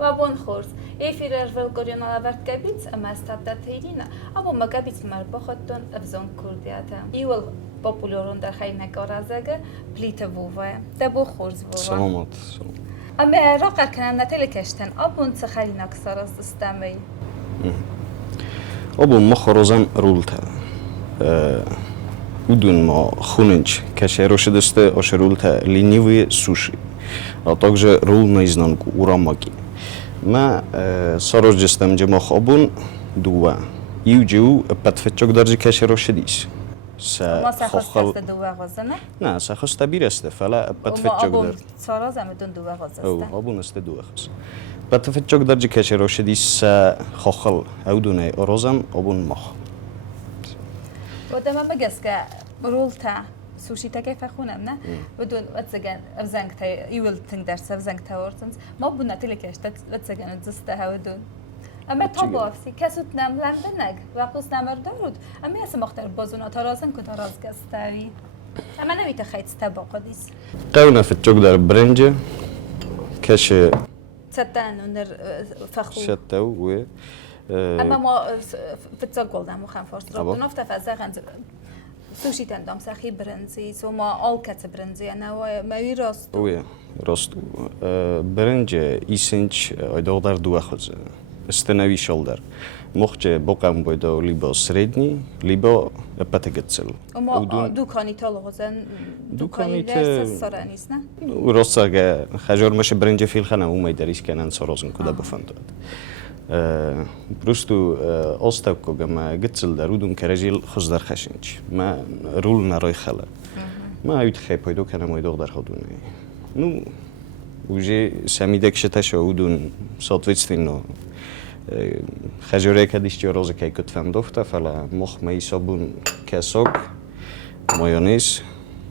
وابون خورس ایفیرر ولگوریون آورد گبیت اما استاد تیرینا ابو ما گبیت مر بخوتون افزون کردیاتم ایول پاپولارون در خیلی نکارازگه پلیت ووه دبو خورس ووه سلامت اما راقر کنم نتیل کشتن ابون خیلی نکسار از استمی ابو ما خروزم رولته Udun ma хуненч, кашероше десте ошерулте ленивые суши, а также рул наизнанку, урамаки. Ма сарож дестем джемах обун дуа. Иуджиу патфетчок даржи кашероше дис. ما سخست دوه غازنه؟ نه سخست بیر است فلا پتفچوک در. ساراز هم دون دوه غاز است. او آبون است دوه غاز. پتفچوک در جکش روشدیس خاخل او دونه آرازم آبون مخ. و دم مگس که رولتا سوشی تا کیف خونم نه؟ و دون واتسگن افزنگ تا ایول تنگ درس افزنگ تا ورتنز ما بنا تلکش تا واتسگن دسته ها دون. اما تابافسی کسوت نم لندنگ و قوس نمر دارود اما اسم مختار بازونا ترازن که تراز گستری اما نمیت خیت تبا قدیس قونا فتشوك در برنجة كاش ستان ونر فخو شتو و اما ما فتشوك قلدم وخم فارس رابط نفت فزاقن سوشي تندام سخي برنزي سوما آل كت برنزي انا وماوي راستو وي راستو برنجة إيسنج ايداغ در دو أخذ استنوي شالدر مخجة بقام بيدا ليبا سريدني ليبا بتجتسل وما دوكاني تالغزن دوكاني ورس سرانيس نه وراستا خجار مش برنجة في الخانة وما يدريش كانن سرازن كده بفندد برستو أستوكو جما جتسل درودم كرجيل خزدر خشنج ما رول نراي خلا ما يتخي بيدو كان ما يدور در خدونه نو وجه سميدك شتشاودون соответственно خجوره کدیش جاروزه که کتفم دفته فلا مخ می صابون کساک مایونیز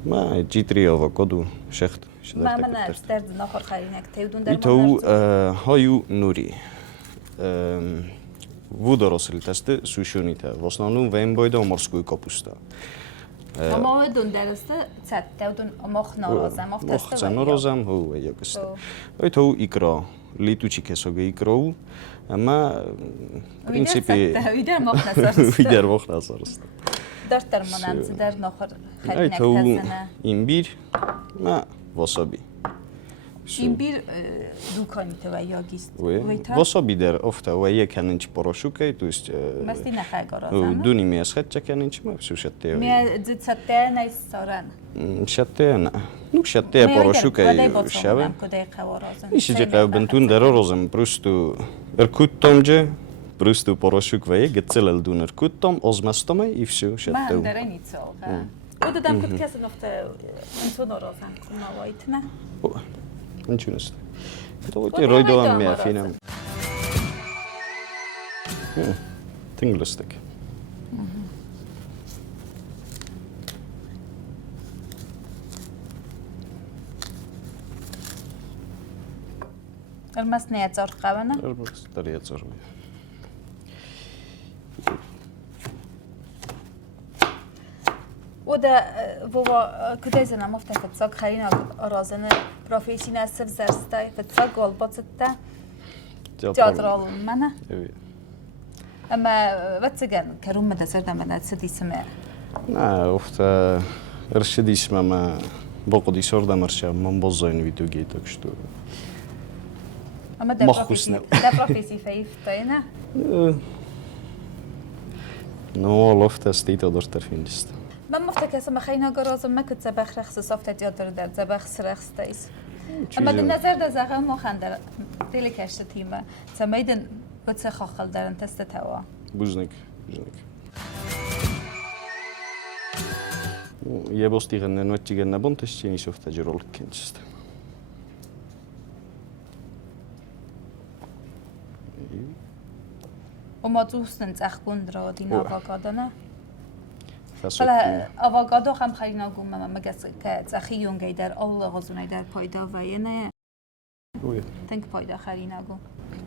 ما جیتری آووکادو شخت ما من استرد نخور خرینک تیودون در تو هایو نوری وداراسلی تسته سوشونیته в основном вем бойда морскую капуста اما دون درسته تیودون مخ نارازم مخ تسته مخ نارازم هو یکست ای تو ایکرا لیتوچی کساگه ایکراو اما принципе ویدر مخ نسارست در ترمانند در نخور ای تو ایمبیر ما واسابی ایمبیر دوکانی تو و یاگیست واسابی در افته و یک کننچ پراشوکه توست مستی نخه گرازم دونی میاس خد چه کننچ ما بسو شته می زد شته نیست سارن شته نه نو شته پراشوکه شوه میشه جه قو بنتون در روزم پروستو ارکوت تامجه پروستو پراشوک و یک گتسل دون ارکوت تام ازمستمه ایفشو شته من داره نیت ساقه و دادم کد کسی نفته انتو نرازم ما وایت نه نچونست تو وقتی روی دوام میافینم تنگلستک المس نیازار قبنا المس دریازار و ده ووا کدای زنم افته فتساق خرین آرازن پروفیشنال سف زرستای فتساق والباطته تئاترال منه اما واتسجن كروم مدرسة دم سدي سمع نه افته ارشدی اسمه ما بقدی سرده مرشه من بازاین ویدیو گیت کشتو اما ده پروفیسی فیف تاینا نو لفته استیتا داشتر فینجست من مفتكر سما خينا جرازم ما كنت زبخ رخص صفت تياتر در زبخ سرخص تايس اما در نظر در زغم ما خندر دل کشت تیمه سمیدن بتس خاخل در انتست توا بوزنک یه باستی غنن نوتی غنن بونتش چینی شفت جرول کنچست و ما دوستن زخبون را دین آواگادانه حالا آواگادو هم خیلی گم مگس که زخیون گی در اول غزونای در پایدا و یه نه تنگ پایدا خیلی نگم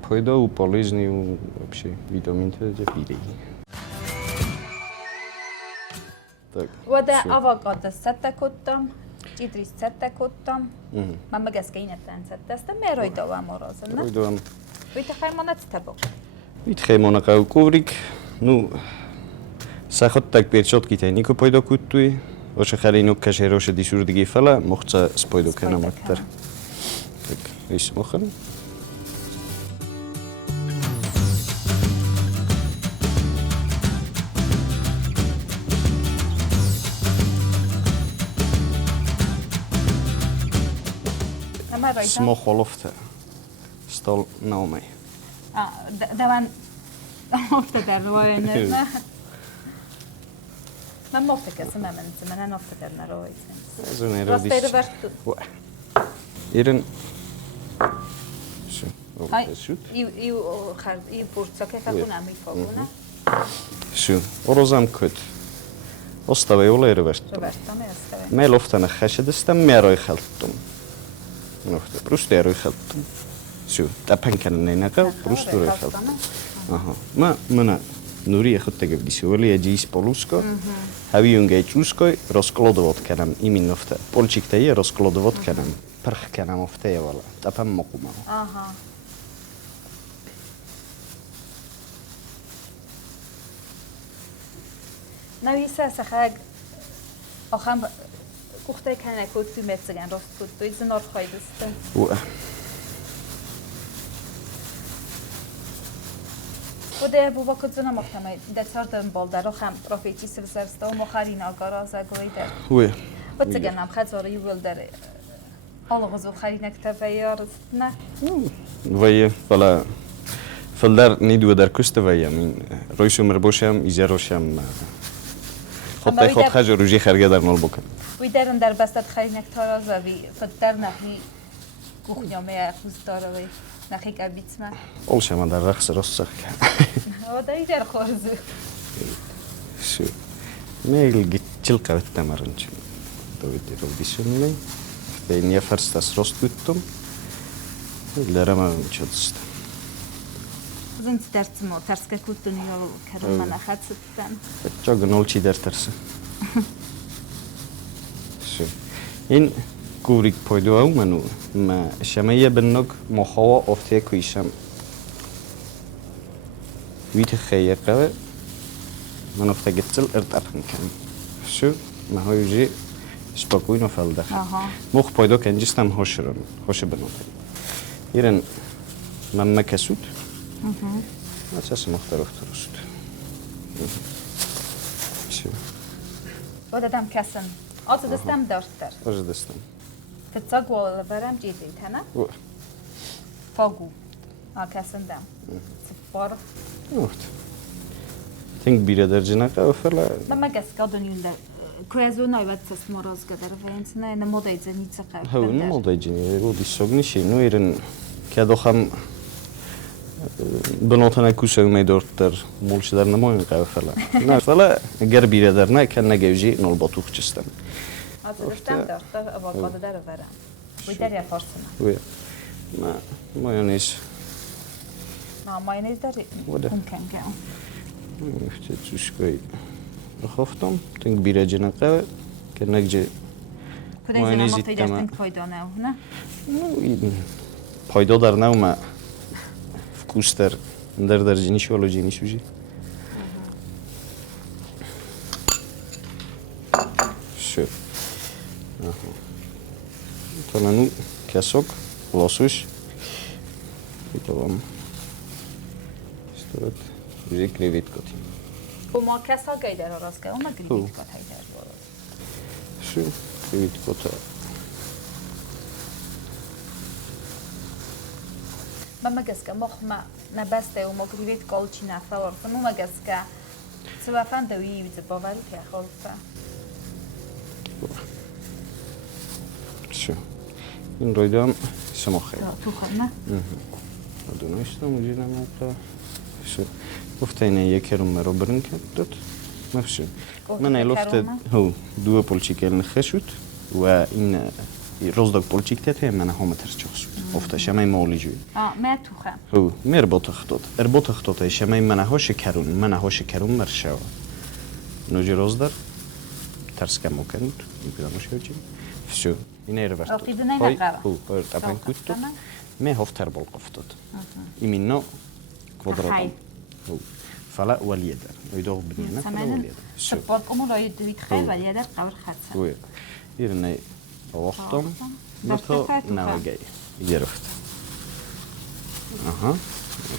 پایدا و پالیزنی و بشه ویتامین ت جبیری و در آواگاد سته کدام Idris szedtek ottam, már meg ezt kényetlen szedtem, mert rajta van morozom, ne? Rojdom. Vita hajmonat tebok. Itt hajmonak a kovrik. Nu, szakadták pércsotki niko pojdok uttui. Oše harinok kaseroše disurdige fele, mochca spojdok nem atter. Tak, is mochen. Smoch olofte. Stol naomai. De van ofta der rojen, ne? Men måste kanske med men en ofta der na rojen. Så när Vad det spelar vart? Iren. Så. Hai, Shoot. i purtsa che fa una mi foguna. Så. Orozam kut. Ostave olere vest. Roberta me stave. Meil oftana khashadistam meroi khaltum. Nokta. Просто ярой khaltum. Şu, tapan kanına kadar просто ярой khaltum. Aha. Mana Nuri ехот тега вдисували яджис полуско. Havijunge čuskoj rozklodovat kanam imin nofta. Polčik je rozklodovat kanam. Prch kanam ofte je vala. Tapan mokumal. Aha. Navisa sahag Ocham kuchte kana kutu metsagan rostkuttu izin orkhoydiste. Bude bu vakıtzına muhtemel. Desardım bolda roham profeci sivsarsta o moharina garaza goyder. Ue. Otsaganam khazor yulder. Alğız o kharinak tafayarstna. Vaya vala فالدار نيدو در كست ويا من رويشو مربوشم إجاروشم خطي خط خجر روجي خارجة در نول بكن. ويدارن در بستد خارجنك ترازا وي فدر نحي كوخنيا ما خوستاره وي نحي كابيتما. أول شيء ما در رخص رصق. هو ده يجر خارج. شو ميل جتشل كابت تمرنش. دويدي روديشوني. بيني فرست أسرست كتم. لرما مشدست. Zunți terțimo, terțke kutun yol kerumana khatsittan. Çok nolçi der tersi. Şu. In kurik poydu au manu ma şamaya bennog mohawa ofte kuisham. Vite khayya qawa man ofte gitzel ertarhan kan. Şu ma hoyji spokojno falda. Aha. Moch poydu kenjistam hoşran, hoşe benotay. İren mamma kasut. أساس مختلف ترست. شو؟ وده دم كسن. أصل دستم دارتر. وش دستم؟ تتصق ولا برام جديد هنا؟ فوقو. كسن دم. صفار. نوت. تنك بيرة درجنا كافلا. ما جس قدون يندر. كويزو نايبت تسمراز قدر فينسنا إن موضع زني تسقى. هو موضع جني ودي سوغني شيء نويرن كادو خم بنوتنا كوسه ميدورتر مولشدر نماين قافلا نه فلا اگر بیره نه کن نگوجی نول باتوخ چستم دستم دارتر آووکادو در برام ویدر یا فارسنا وی ما مايونيز نه مايونيز داری ممکن که işte çuşkoy خفتم تنگ بیره جنا قاوه که نگجه مايونيز تنگ پایدا نه نه پایدا در نه ما Kuster, der jeniş olo jeniş uji. Şu. Tonanu kesok, losuş. Tamam. İşte uji krevetkoti. Bu ma kesa gayder araska, ama krevetkot hayder var. Şu krevetkota. ما جسكا مخما نبسته ومقريت قالشي نفور فما جسكا سوا فندوي بزباول كي خالفه شو این رویدام سماخه تو خدمه دونایستم وجیدم اقرا شو گفته اینه یکی رو مرا برن کرد مفشون من ایلفته هو دو پولچیکل نخشود و این روزداگ پولچیکته من هم ترچوخ شد افته شمای مالی جوی ما توخم هو مر باتخطوت شمای من هاش کرون مرشوا نوجی روزدار ترس کم کنید میپیدامش هیچی все اینه رو برد رقیب نمی‌قرار. هو تابن کتو ما هفتر بالقفتد ایمینا کودرات خیل. هو فلا ولیه در ویداغ بنیانه فلا سمنن ولیه در سپارک امور راید دوید خیل ولی در قبر خدسه وی ایرنه وقتم داشته نتو خیلی نواگی گرفت آها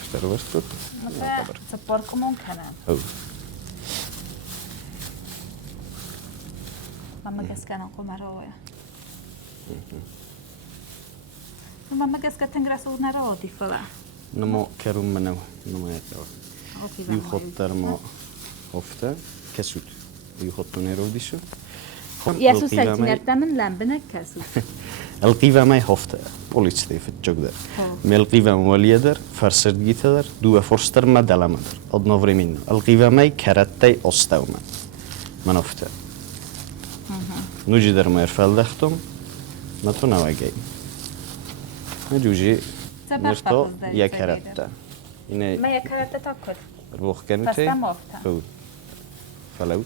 اشترو برد کد مثلا سپارک ممکنه هو ماما گس کنم قمر آویا ماما گس که تنگرس او نرا دی فلا نما کرم منو نما یکار یو خود در ما هفته کسود یو خود تو نرودیشو یاسو سلطنت دامن لامبنه کسو القيفة ما هفته وليتستي في الجودر من القيفة مولية در فرسرد جيت در دو فرستر ما دلما در أدنى فري منه القيفة ما كرتي أستو من هفته نوجي در ما يرفل دختم ما تو نواجي نجوجي نرتو يا كرتة إنه ما يكرت تاكل روح كنوتي فستا مافتا هو فلوت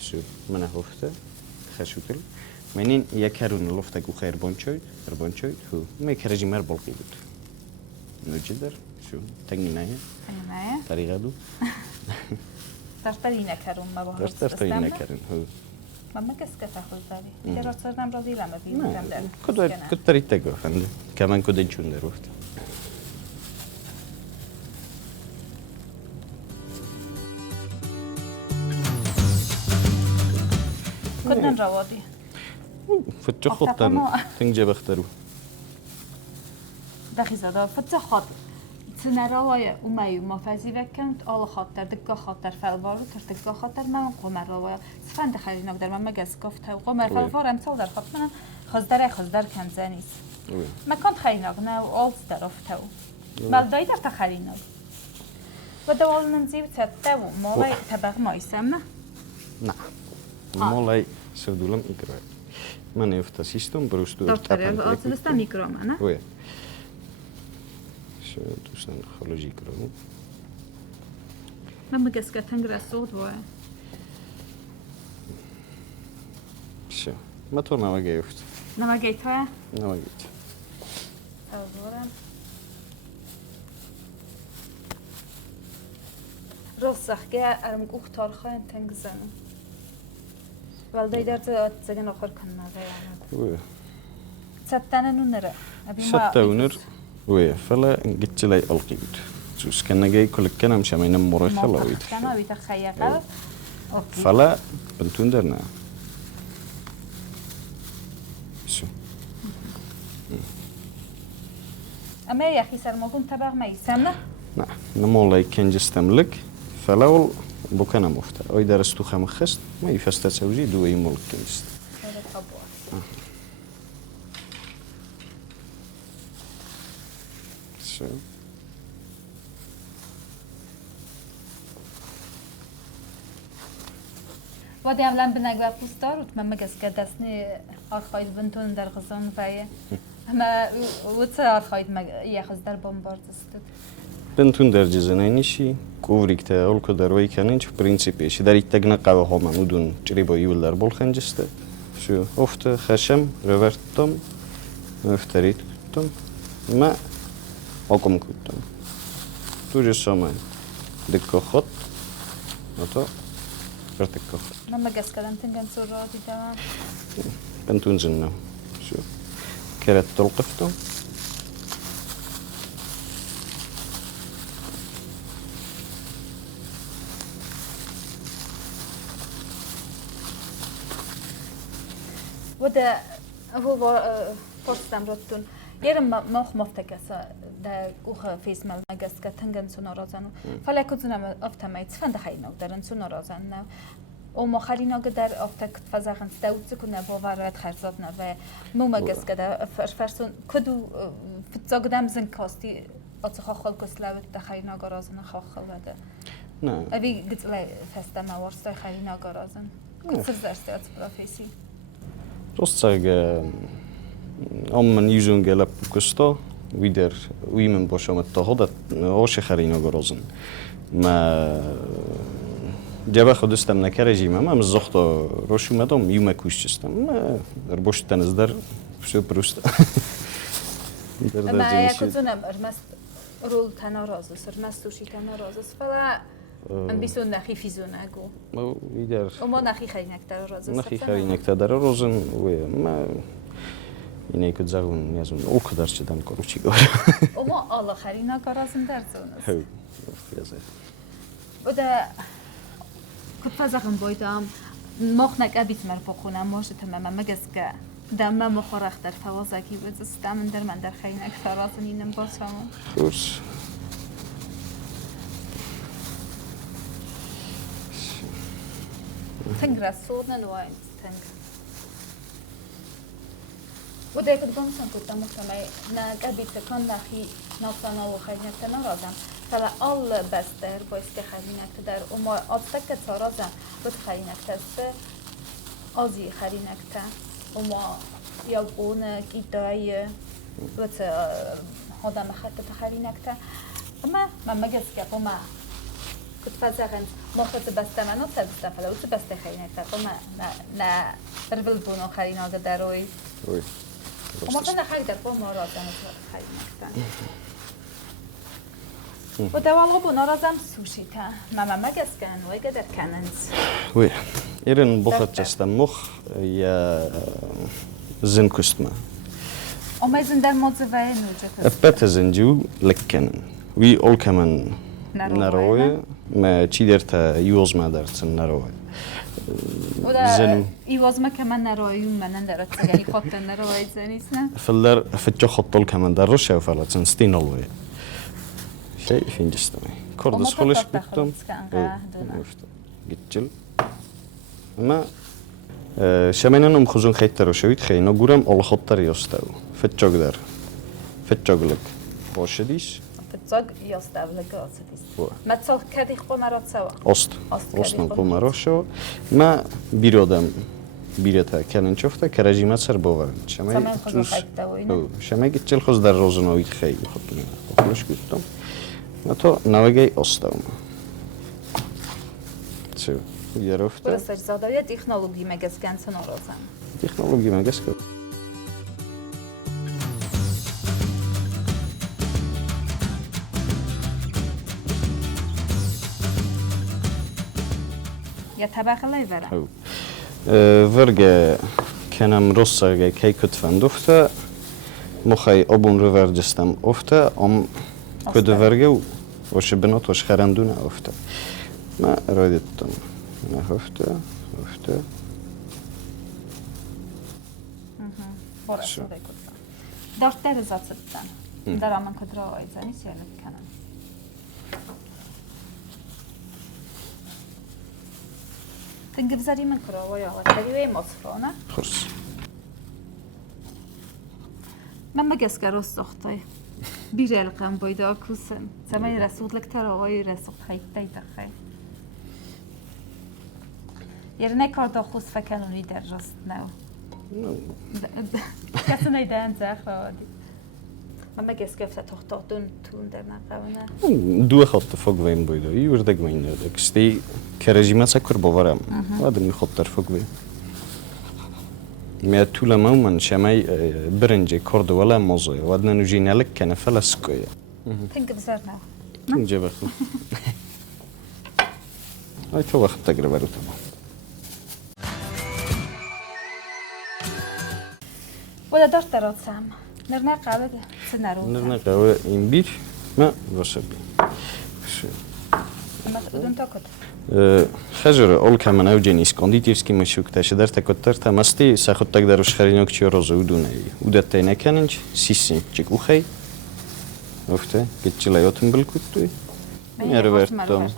شو من هفته خشوتل منين يكرون لفتك وخير بونشويد هو ما يكرجي مر بالقي بود نجدر شو تنينايا أنا طريقة دو ترتلي نكرم ما بهار درست نكرن هو ماما كس كتاخذ بالي يا رات صرنا راضي لما بيجي ما كنت تريد تقول فندم كمان كنت نشون دروفت كنا نراضي فتش خطن تنجي بخترو دخي زادا فتش خط سنراوي ومايو ما فازي وكنت آل خاطر دكا خاطر فالوارو ترتكا خاطر ما قمر راوي سفند خلي نقدر ما جس كفته وقمر فالوار امثال در خط من خزدر كان زانيس ما كنت خلي نقنا وآل درفته بل داي در تخلينا ودوال نمزي وتتو مالاي تبغ ما يسمى نعم مالاي سودولم إقرأ من يفتح سيستم بروستو دكتور أصلاً ميكرو أنا وي شو دوستان خارجی کرده من بگس که تنگ رسود وای شو ما تو نواگه یفت نماگی توی؟ نواگه تصورم راسخگه ارم گوخ تارخه تنگ زنم والدای در زگن آخر کنم وی ستانه نونره شتا ونر وي فلا قلت لي القيد شوس كان جاي كل الكلام مش عمينا مرة فلا ويد كان ويتخيل فلا بنتون درنا شو اما يا اخي سر ما كنت تبع ما يسمى نعم نمو لاي كان جستملك فلا ول بكنا مفتر اي درستو خم خست ما يفست تسوجي دو اي ملك كنست شو ودي عملان بنقبع بوستار وتمام مجس قدسني أرخايد بنتون در غزان فايه أما وتس أرخايد ياخذ در بومبارد استد بنتون در جزناينشي كوفريك تا أولكو در وي كاننش في برينسيبي شي داري تقنا قاوة هما مودون جريبو يول در بول خنجسته شو أفت خشم ريفرتم مفتريت كتم ما أقوم كتم توجه سامان دكو خط نتو برتكو خط ما مجس كلام تنجن سوراتي تمام بنتون زنو شو كرت تلقفتم وده هو فرصتم رتون يرم ما مفتكس ده كوخ فيس مال مجس كتنجن سونارازانو فلا كنتنا أفتميت فند خينا ودرن سونارازانو وما خلينا قدر أفتك فزاخن استوت كنا باورات خرزاتنا و مو مجس كده فرسون كدو في تزاقدام زن كاستي أتخاخل كسلاوت دخينا جرازنا خاخل وده نعم أبي قلت له فستا ما ورست خلينا جرازن كنت زرست أتبرافيسي Rostság amman yüzün gelip kusto vider uyumun boşamat tahodat oşe xarina gorozun ma جبه خودستم نکرجیم اما زخت روشی مدام یوم کوشتم ما ربوش تنزدر все просто ما یکوزونم ارمست رول تناراز است ارمست سوشی تناراز است فلا ام بیسون نخی فیزونه گو ما ویدر اما نخی خیلی نکتر راز است نخی خیلی نکتر در رازن و ما اینه که زغون نیازون او کدر شدن کارو چی گویم اما الله خیلی نکارازم در زون است هو یازه وده كنت فازغن بويدام مخنك أبيت مربوخونا موشة تماما مجسكا دم مخورخ در فوازكي وزستام در من در خينك فرازني نمبوس فمو خوش تنگ رسولنا الوايد تنگ وده كنت بمسن كنت مختمعي ناك أبيت كان ناخي ناصانا وخينك تنرازم فلا all بستر باید که خرینک در اما آتک تارازم بود خرینک تسته آزی خرینک تا اما یا بونه ایدای بود هادم خط خرینک تا اما من مگس که اما کت فزاقن مخت بسته منو تبسته فلا اوت بسته خرینک تا اما نه رول بونو خریناده دروی اما فلا خرید در اما رازم خرینک تا و دوالغ بنارازم سوشی تا ماما مگس کن و اگه در کننز وی ایران بخت جستم مخ یا زن کستم اما زن در موضوعی نوجه افبت زنجو لکنن وی اول کمان نروی ما چی در تا یوز ما در تن نروی زنو یوز ما کمان نروی من در تگری خط نروی زنیست نه فلر فتش خطول کمان در روش و فلاتن ستین الوی شيء فين جستمي كوردس خلش بيتم جتجل ما شمينانم خزون خيتر وشويت خينا قرام الله خطر يستو فتشوق در فتشوق لك باشديش فتشوق يستو لك أصديس ما تصل كذي خبنا سوا أست نقوم راشو ما بيرودم بيرتا كان شفته كرجيمات سر باور شمي جتجل خز در روزناوي خي خطني خلش بيتم ما تو نوعی استم. چه؟ یارفته؟ برای زادایی تکنولوژی مگسکن سنارازم. تکنولوژی مگسکن. یا طبقه لیوره. ورگه کنم روسرگه کی کتفن دفته مخای آبون رو ورجستم افته کد ورگه وش بنات وش خرندونه افته ما رایدتم نه افته شو داشت در زاد سبتن در آمن کد را آیزانی سیالت کنن تنگف زدی من کرا ویا تریوی مصفرانه خرس من مگس کروس سختای بیرل قم بایدا کوسن سمای رسول لک تراوی رسول خیت دیده خی یه نکار داخوس فکنونی در راست نو کسی نیدن زخوادی من مگس کفت تختاتون تون در نقونه دو خط فوق وين بایدا یورد گمین داد کستی کرجیمت سکر باورم وادم خط فوق وين میاد طول ما من شمای برنجی کرد ولی مزه وادن نوجی نلک کنه فلسکویه تنگ بزرگ نه تنگ بخو ای تو وقت تجربه رو تمام ولی داشت دراتم نرنا قابل سنارو نرنا قابل این بیر ما واسبی اما تودن تاکد خجر اول کمان اوجنیس کندیتیرسکی مشوک تاشه در تکتر تماستی سخت تک دروش خرینوک چی روزه ودونه ودت تینه کننج سیسی چیک اوخی افته گتچلایاتم بالکوتوی میاره برتم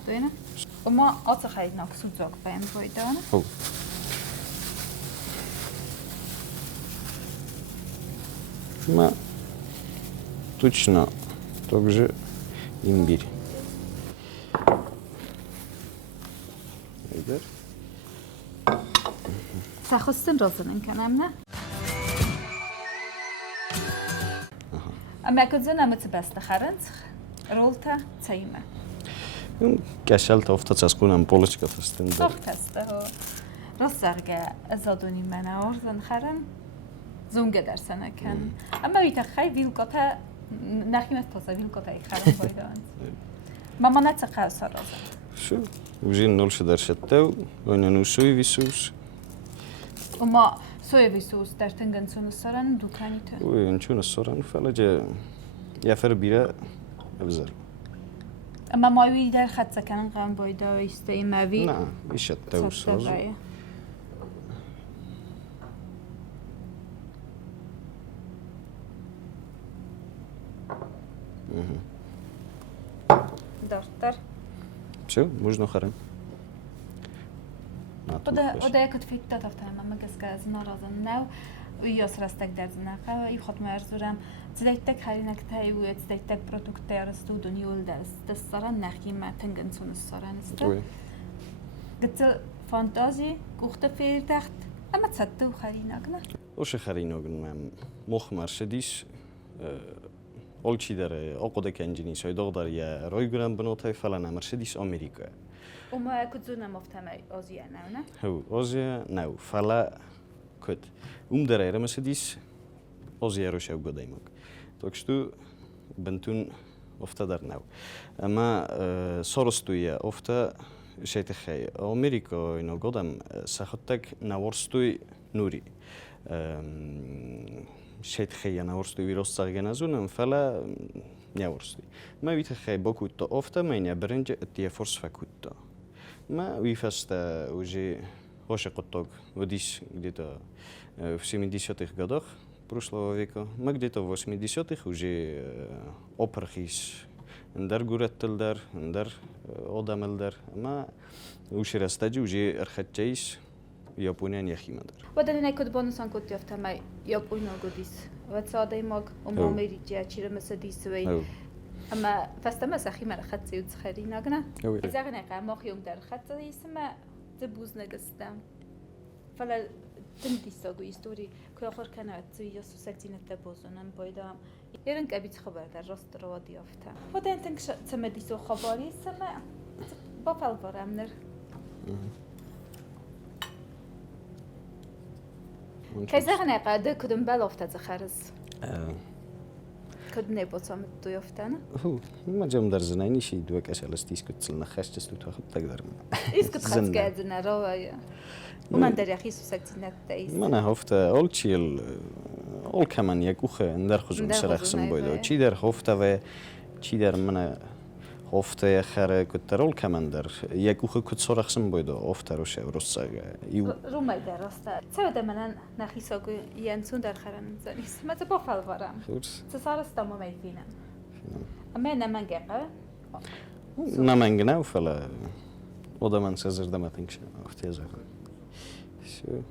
اما آت خریناک سوزاک بهم بایدانه او ما точно также имбирь. سخستن رازن کنم نه؟ اما اگه زن امت بست خرند رولتا تیمه. Geszelt ofta az kunam polska festend. Ofteste, ho. Rosszarge ez adoni mene orzen haren. Zunge derseneken. Ama itt a hely vilkota, nekem ez poza vilkota egy haren bajdan. Mama netsz a kálszarozza. Şu, уже нолше дершеттев, ойнан усуй висус. Oma sojevisus dertingen sunussaran dukanite. Ой, чуна соран фалаже яфер бире ابزر. Ama mavi der hatseken qan boyda istey mavi. نه، ایشت توساز. Dartar. Все, можно харем. Oda jakot fitta taftalma magaska az narazan now. Uyos rastek derznaka, i khot marzuram. Tleitek halinak tayu, tleitek produkter studun yuldas. Tassaran nakhim ma tengen sunussaran ist. Gitzel fantasie, guchte fehldacht. Ama tsattu khalinagna. وش خرینوگن من مخمر شدیش اول چی داره آقا کنجنی شاید داره یا رای گرم بنوتای فلان امر شدیش آمریکا. Uma kudzuna moftamay Azia now, ne? هو آزیا نو فلا کد. داره ایرم شدیش آزیا رو شو گدایمک. تاکشتو بنتون افتا در نو. اما سارستوی افتا شیت خی آمریکا اینو گدام سخطک نوارستوی نوری. شیت خیلی نورستوی ویروس سرگن ازونم فلا نیورستی. ما ویت خیلی با کوتا افتا من برنج تی فرس فکوتا. ما ویفست وجی هاش قطعه ودیش گدیتا в 70-х годах прошлого века. Мы где-то в 80-х уже опрахис. Дар гураттылдар, дар одамылдар. Ама уширастаджи уже архатчайс Japonian яхимадар. ودن نکود بانوسان کود یافتم یاپونا گودیس. و صادای ماگ امامیریجی چیره مثل دیسوی. اما فستم سخی من خط زیاد خری نگنه. إذا غنى قام خيوم در خط يسمى تبوز نجستم. فلا تندي ساقو يستوري كل آخر كانت زي يسوع سكتين التبوزونن بايدام. يرن كابيت خبر در راست روادي يافته. ودن تنك تمدي سو خبری سمع بافل برامنر. كذا غنى قاعد كدم بالافته زخرز. كد نبوتام تو يافتنا. هو ما جام در زنانی شی دو کش الستیس کت سلنا خشت استو تو خب تقدر ما. إيش كنت خد قاعدنا رواية. ومن دري أخي سكتنا تايس. من هفته أول شيء أول كمان يكوخ ندر خزون سرخ سن بايدا. چی در هفته و چی در من هفته خره کت رول كمان در يكوخ کت سرخ سن بايدا هفته روش روسا. رومای در راستا. سواد من نخی ساقو ینسون در خرن زنیس. ما تبا فال برام. تصار استما میفینم. اما نمانگه. نمانگه نه فلا. ودا من سازر دماتنش افتیاز آخر. شو.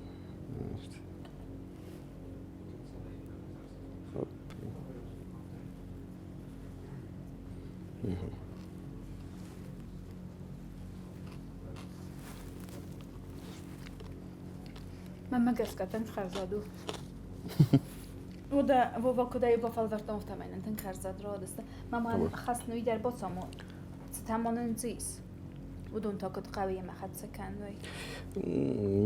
من قسكتن خرزادو. ودا وكدا يبقى فالورتم افتماين انتن خرزاد رادست. ما خاص نوي در بوتامو. تمانن زيس. ودون تاكد قوية ما خد سكن وي.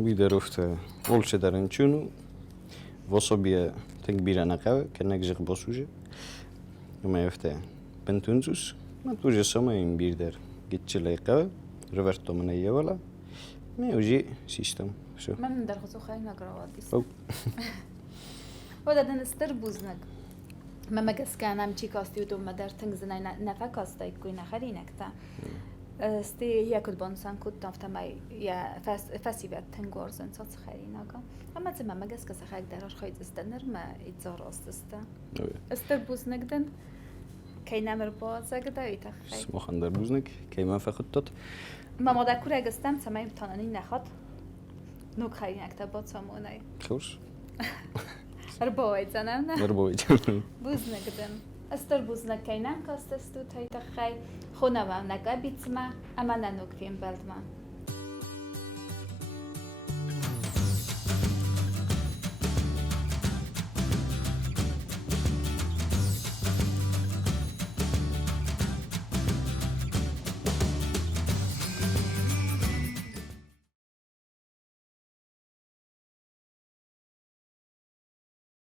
بیدرفته ولش درن چونو واسبیه تنگ بیرانه قوی که نگذر باسوجه ما یفته بنتونزوس ما توجه سما این بیردر گیتچلی قوی روبرتو من ایوالا ما یوجی سیستم شو من در خصوص خیلی نگراوادیست ودا دن استر بوزنگ ما مگس کنم چی کاستی و دوم در تنگ زنای نفع کاستای کوی نخری نکتا استی یکود بانسان کود تافتمای یا فسیبت تنگورزن صد خیلی نگم اما زمان مگس کس خیلی دراش خواهد استنر ما ایتزار است استر بوزنگ دن کی نمر بازه گده ایت خیلی سمخن در بوزنگ کی من فقط داد ما مادر کوره گستم سمایم تانانی نخواد نوک خیلی نکته باد سامونای خوش ربوی زنم نه ربوی بوزنگ دن استر بوزنگ کی نم کاست استو تایت خیلی خونه و نگه بیت ما اما ننوک فیم بلد ما